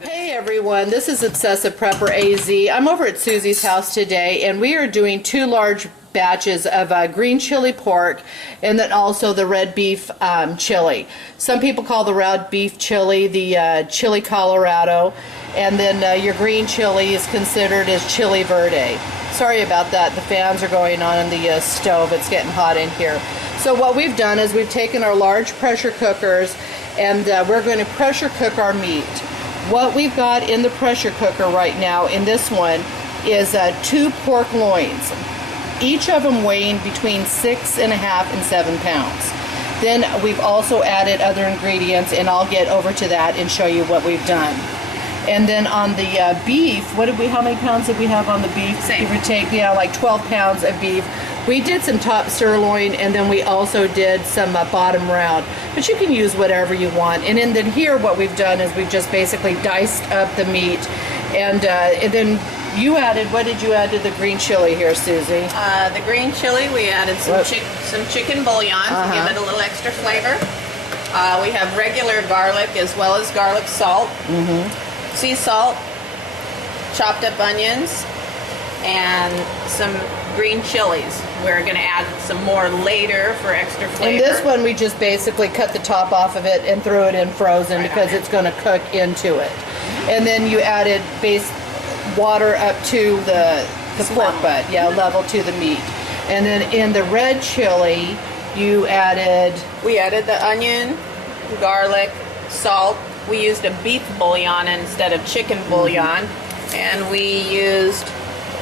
Hey everyone, this is Obsessive Prepper AZ. I'm over at Susie's house today and we are doing 2 large batches of green chili pork and then also the red beef chili. Some people call the red beef chili the chili Colorado, and then your green chili is considered as chili Verde. Sorry about that, the fans are going on in the stove. It's getting hot in here. So what we've done is we've taken our large pressure cookers and we're going to pressure cook our meat. What we've got in the pressure cooker right now in this one is 2 pork loins, each of them weighing between 6.5 and 7 pounds. Then we've also added other ingredients, and I'll get over to that and show you what we've done. And then on the beef, how many pounds did we have on the beef? Same. Give or take, like 12 pounds of beef. We did some top sirloin, and then we also did some bottom round. But you can use whatever you want. And then here what we've done is we've just basically diced up the meat. And then you added, what did you add to the green chili here, Susie? The green chili, we added some chicken bouillon to give it a little extra flavor. We have regular garlic as well as garlic salt, sea salt, chopped up onions, and some green chilies. We're going to add some more later for extra flavor. And this one we just basically cut the top off of it and threw it in frozen because it's going to cook into it. And then you added base water up to the pork butt, level to the meat. And then in the red chili you added... We added the onion, garlic, salt. We used a beef bouillon instead of chicken bouillon. And we used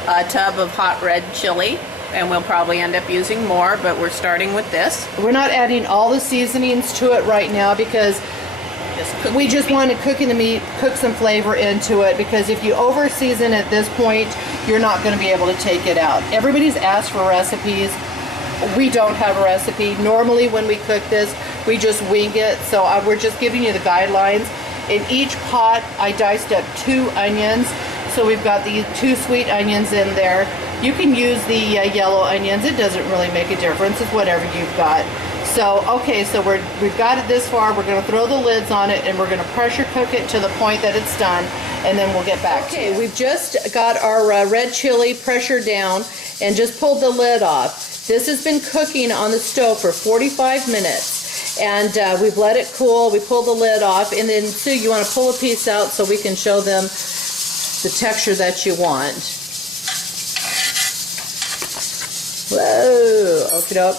a tub of hot red chili, and we'll probably end up using more, but we're starting with this. We're not adding all the seasonings to it right now because we just want to cook in the meat, cook some flavor into it, because if you over season at this point, you're not going to be able to take it out. Everybody's asked for recipes. We don't have a recipe. Normally when we cook this, we just wing it, so we're just giving you the guidelines. In each pot, I diced up 2 onions. So we've got the 2 sweet onions in there. You can use the yellow onions. It doesn't really make a difference. It's whatever you've got. So, okay, so we've got it this far. We're going to throw the lids on it, and we're going to pressure cook it to the point that it's done, and then we'll get back to it. We've just got our red chili pressured down and just pulled the lid off. This has been cooking on the stove for 45 minutes. And we've let it cool. We pulled the lid off, and then Sue, you want to pull a piece out so we can show them the texture that you want. Whoa, okie doke.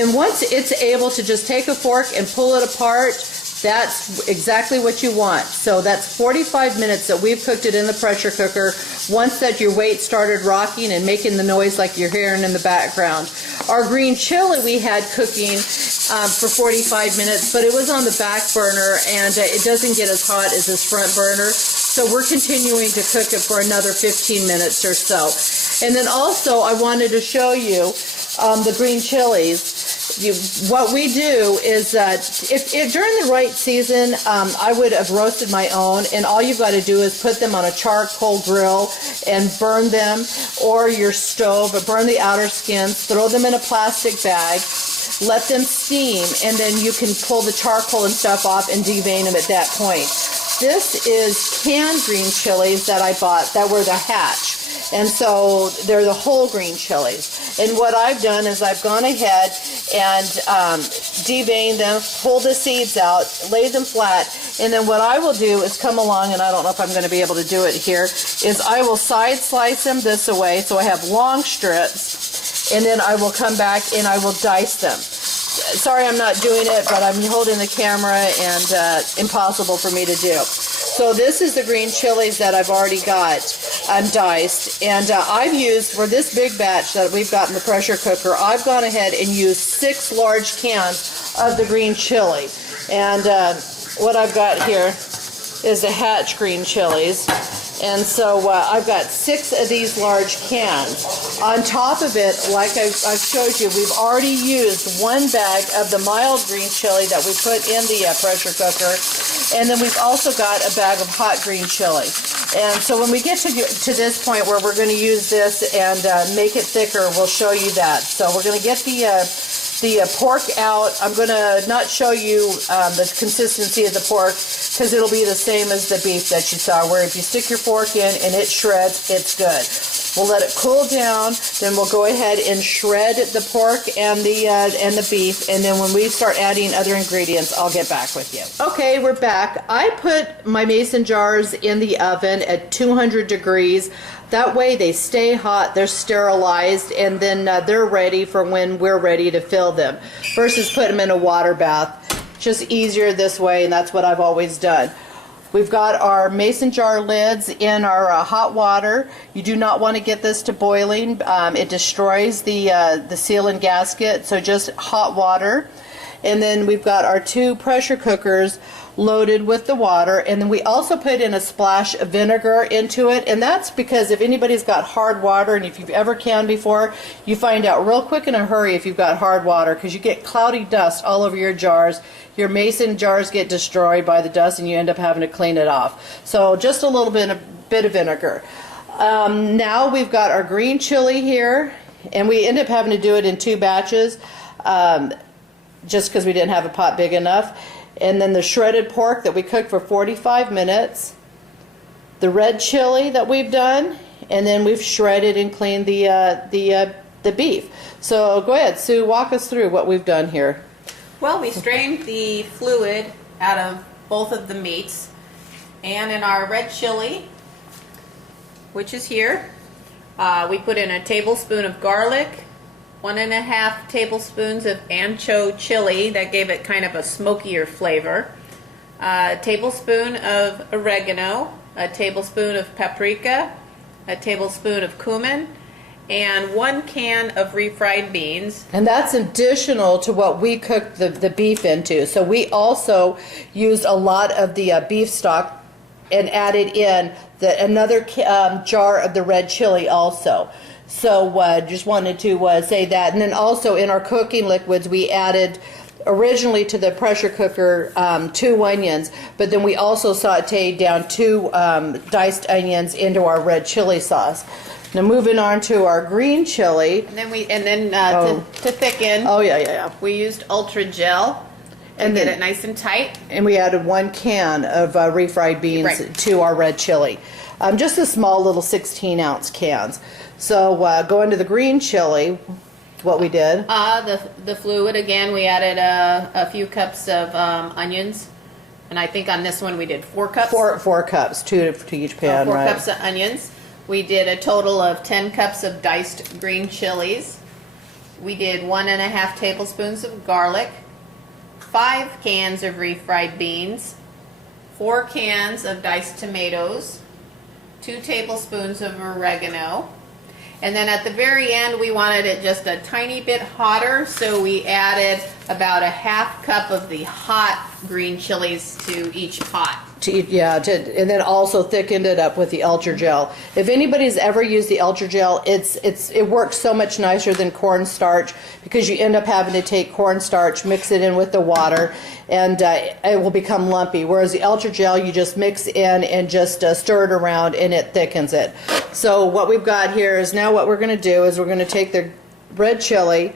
And once it's able to just take a fork and pull it apart, that's exactly what you want. So that's 45 minutes that we've cooked it in the pressure cooker. Once that your weight started rocking and making the noise like you're hearing in the background. Our green chili we had cooking for 45 minutes, but it was on the back burner, and it doesn't get as hot as this front burner. So we're continuing to cook it for another 15 minutes or so. And then also I wanted to show you the green chilies. What we do is if during the right season, I would have roasted my own, and all you've got to do is put them on a charcoal grill and burn them, or your stove, burn the outer skins, throw them in a plastic bag, let them steam, and then you can pull the charcoal and stuff off and devein them at that point. This is canned green chilies that I bought that were the hatch. And so they're the whole green chilies. And what I've done is I've gone ahead and deveined them, pulled the seeds out, laid them flat, and then what I will do is come along, and I don't know if I'm going to be able to do it here, is I will side slice them this way so I have long strips, and then I will come back and I will dice them. Sorry I'm not doing it, but I'm holding the camera and impossible for me to do. So this is the green chilies that I've already got diced, and I've used, for this big batch that we've got in the pressure cooker, I've gone ahead and used 6 large cans of the green chili. And what I've got here is the hatch green chilies. And so I've got 6 of these large cans. On top of it, like I've showed you, we've already used 1 bag of the mild green chili that we put in the pressure cooker. And then we've also got a bag of hot green chili. And so when we get to this point where we're going to use this and make it thicker, we'll show you that. So we're going to get the the pork out. I'm going to not show you the consistency of the pork because it'll be the same as the beef that you saw, where if you stick your fork in and it shreds, it's good. We'll let it cool down, then we'll go ahead and shred the pork and the beef, and then when we start adding other ingredients, I'll get back with you. Okay, we're back. I put my mason jars in the oven at 200 degrees. That way they stay hot, they're sterilized, and then they're ready for when we're ready to fill them, versus put them in a water bath. Just easier this way, and that's what I've always done. We've got our mason jar lids in our hot water. You do not want to get this to boiling. It destroys the seal and gasket, so just hot water. And then we've got our 2 pressure cookers loaded with the water, and then we also put in a splash of vinegar into it, and that's because if anybody's got hard water, and if you've ever canned before, you find out real quick in a hurry if you've got hard water, because you get cloudy dust all over your jars. Your mason jars get destroyed by the dust, and you end up having to clean it off. So just a little bit of vinegar. Now we've got our green chili here, and we end up having to do it in 2 batches, just because we didn't have a pot big enough. And then the shredded pork that we cooked for 45 minutes, the red chili that we've done, and then we've shredded and cleaned the beef. So go ahead, Sue, walk us through what we've done here. Well, we strained the fluid out of both of the meats, and in our red chili, which is here, we put in a tablespoon of garlic, 1.5 tablespoons of ancho chili, that gave it kind of a smokier flavor, a tablespoon of oregano, a tablespoon of paprika, a tablespoon of cumin, and 1 can of refried beans. And that's additional to what we cooked the beef into. So we also used a lot of the beef stock and added in another jar of the red chili also. So just wanted to say that. And then also in our cooking liquids, we added originally to the pressure cooker 2 onions, but then we also sauteed down 2 diced onions into our red chili sauce. Now moving on to our green chili. And then to thicken. Oh yeah. We used Ultra Gel and get it nice and tight. And we added 1 can of refried beans to our red chili. Just a small little 16-ounce cans. So going to the green chili, what we did. The fluid, again, we added a few cups of onions. And I think on this one we did 4 cups. 4 cups, 2 to each pan, 4 cups of onions. We did a total of 10 cups of diced green chilies. We did 1.5 tablespoons of garlic, 5 cans of refried beans, 4 cans of diced tomatoes, 2 tablespoons of oregano. And then at the very end, we wanted it just a tiny bit hotter, so we added about a 1/2 cup of the hot green chilies to each pot. And then also thickened it up with the Ultra Gel. If anybody's ever used the Ultra Gel, it works so much nicer than cornstarch, because you end up having to take cornstarch, mix it in with the water, and it will become lumpy. Whereas the Ultra Gel, you just mix in and just stir it around, and it thickens it. So what we've got here is, now what we're going to do is we're going to take the red chili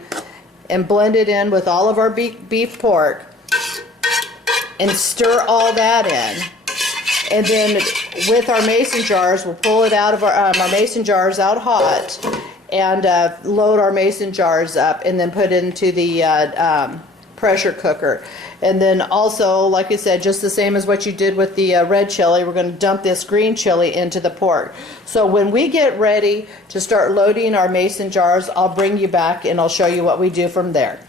and blend it in with all of our beef pork and stir all that in. And then with our mason jars, we'll pull it out of our mason jars out hot, and load our mason jars up, and then put it into the pressure cooker. And then also, like I said, just the same as what you did with the red chili, we're going to dump this green chili into the pork. So when we get ready to start loading our mason jars, I'll bring you back and I'll show you what we do from there.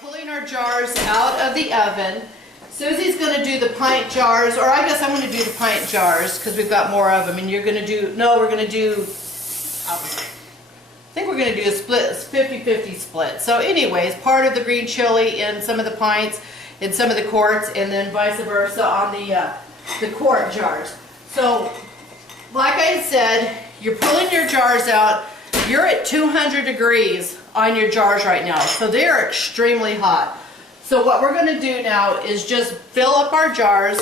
Pulling our jars out of the oven. Susie's going to do the pint jars, or I guess I'm going to do the pint jars because we've got more of them, and you're going to do, no, we're going to do, I think we're going to do a split, 50-50 split. So anyways, part of the green chili in some of the pints, in some of the quarts, and then vice versa on the quart jars. So like I said, you're pulling your jars out, you're at 200 degrees on your jars right now. So they are extremely hot. So what we're going to do now is just fill up our jars.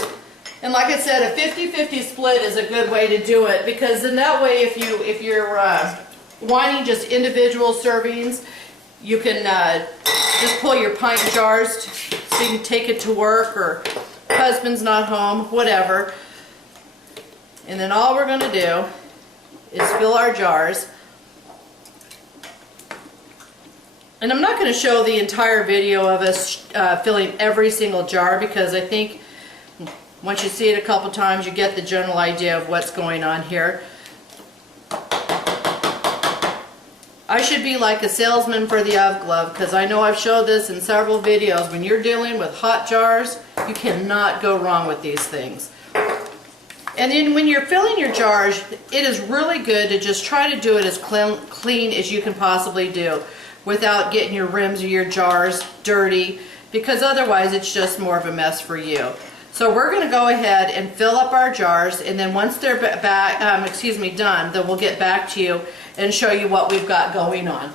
And like I said, a 50-50 split is a good way to do it, because in that way, if you're wanting just individual servings, you can just pull your pint jars so you can take it to work, or husband's not home, whatever. And then all we're going to do is fill our jars. And I'm not going to show the entire video of us filling every single jar, because I think once you see it a couple times, you get the general idea of what's going on here. I should be like a salesman for the UV glove, because I know I've showed this in several videos. When you're dealing with hot jars, you cannot go wrong with these things. And then when you're filling your jars, it is really good to just try to do it as clean as you can possibly do, without getting your rims or your jars dirty, because otherwise it's just more of a mess for you. So we're going to go ahead and fill up our jars, and then once they're done, then we'll get back to you and show you what we've got going on.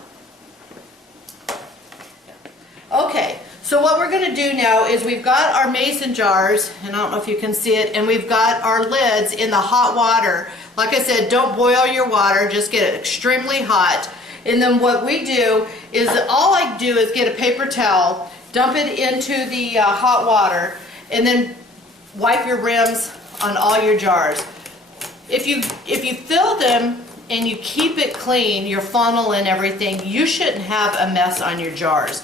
Okay, so what we're going to do now is we've got our mason jars, and I don't know if you can see it, and we've got our lids in the hot water. Like I said, don't boil your water, just get it extremely hot. And then what we do is, all I do is get a paper towel, dump it into the hot water, and then wipe your rims on all your jars. If you fill them and you keep it clean, your funnel and everything, you shouldn't have a mess on your jars.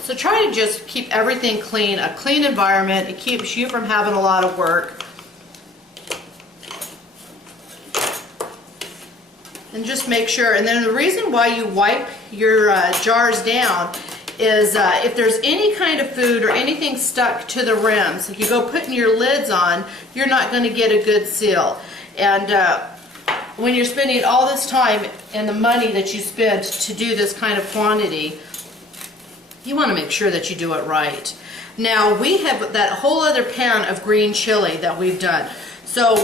So try to just keep everything clean, a clean environment. It keeps you from having a lot of work. And just make sure. And then the reason why you wipe your jars down is if there's any kind of food or anything stuck to the rims, if you go putting your lids on, you're not going to get a good seal. And when you're spending all this time and the money that you spent to do this kind of quantity, you want to make sure that you do it right. Now we have that whole other pan of green chili that we've done. So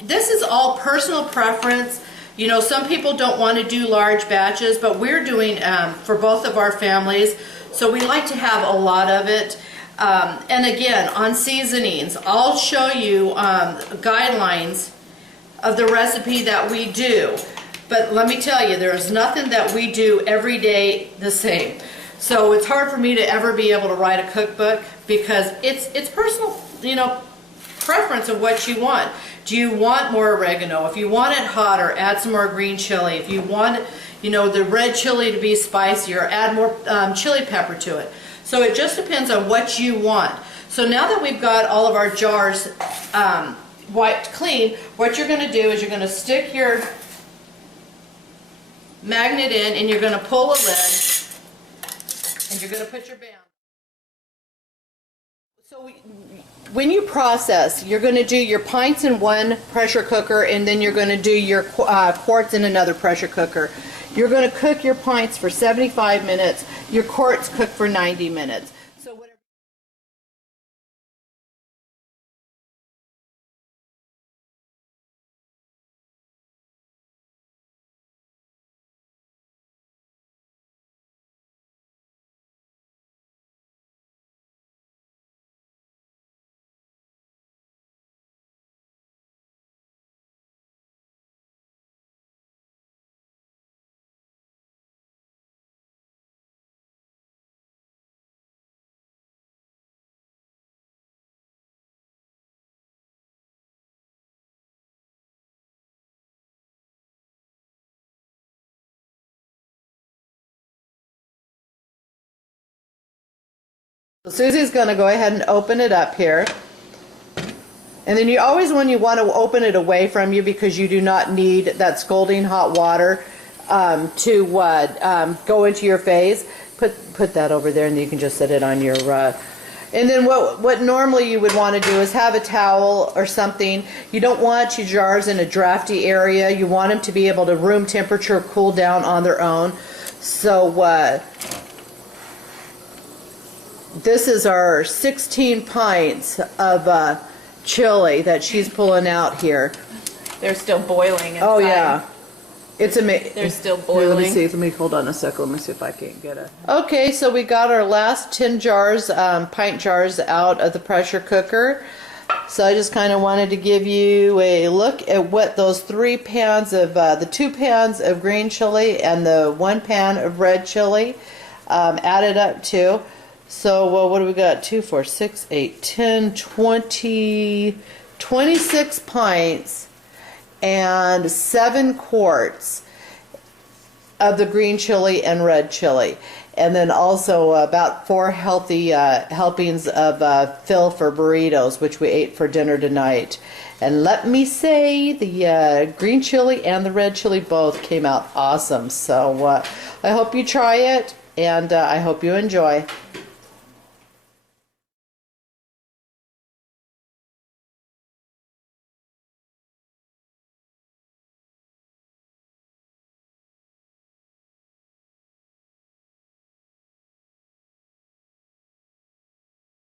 this is all personal preference. You know, some people don't want to do large batches, but we're doing for both of our families, so we like to have a lot of it. And again, on seasonings, I'll show you guidelines of the recipe that we do. But let me tell you, there's nothing that we do every day the same. So it's hard for me to ever be able to write a cookbook, because it's personal, you know, preference of what you want. Do you want more oregano? If you want it hotter, add some more green chili. If you want, you know, the red chili to be spicier, add more chili pepper to it. So it just depends on what you want. So now that we've got all of our jars wiped clean, what you're going to do is you're going to stick your magnet in, and you're going to pull a lid, and you're going to put your band. So when you process, you're going to do your pints in one pressure cooker, and then you're going to do your quarts in another pressure cooker. You're going to cook your pints for 75 minutes, your quarts cook for 90 minutes. So whatever. So Susie's going to go ahead and open it up here. And then you always, when you want to open it away from you, because you do not need that scalding hot water to go into your face, put that over there, and then you can just set it on your and then what normally you would want to do is have a towel or something. You don't want your jars in a drafty area. You want them to be able to room temperature cool down on their own. So this is our 16 pints of chili that she's pulling out here. They're still boiling inside. Oh yeah. It's amazing. They're still Let boiling. me see. Let me hold on a second. Let me see if I can't get it. Okay, so we got our last 10 jars, pint jars out of the pressure cooker. So I just kind of wanted to give you a look at what those 3 pans of, the 2 pans of green chili and the 1 pan of red chili added up to. So, well, what do we got? 2, 4, 6, 8, 10, 20, 26 pints and 7 quarts of the green chili and red chili. And then also about 4 healthy helpings of fill for burritos, which we ate for dinner tonight. And let me say, the green chili and the red chili both came out awesome. So I hope you try it, and I hope you enjoy.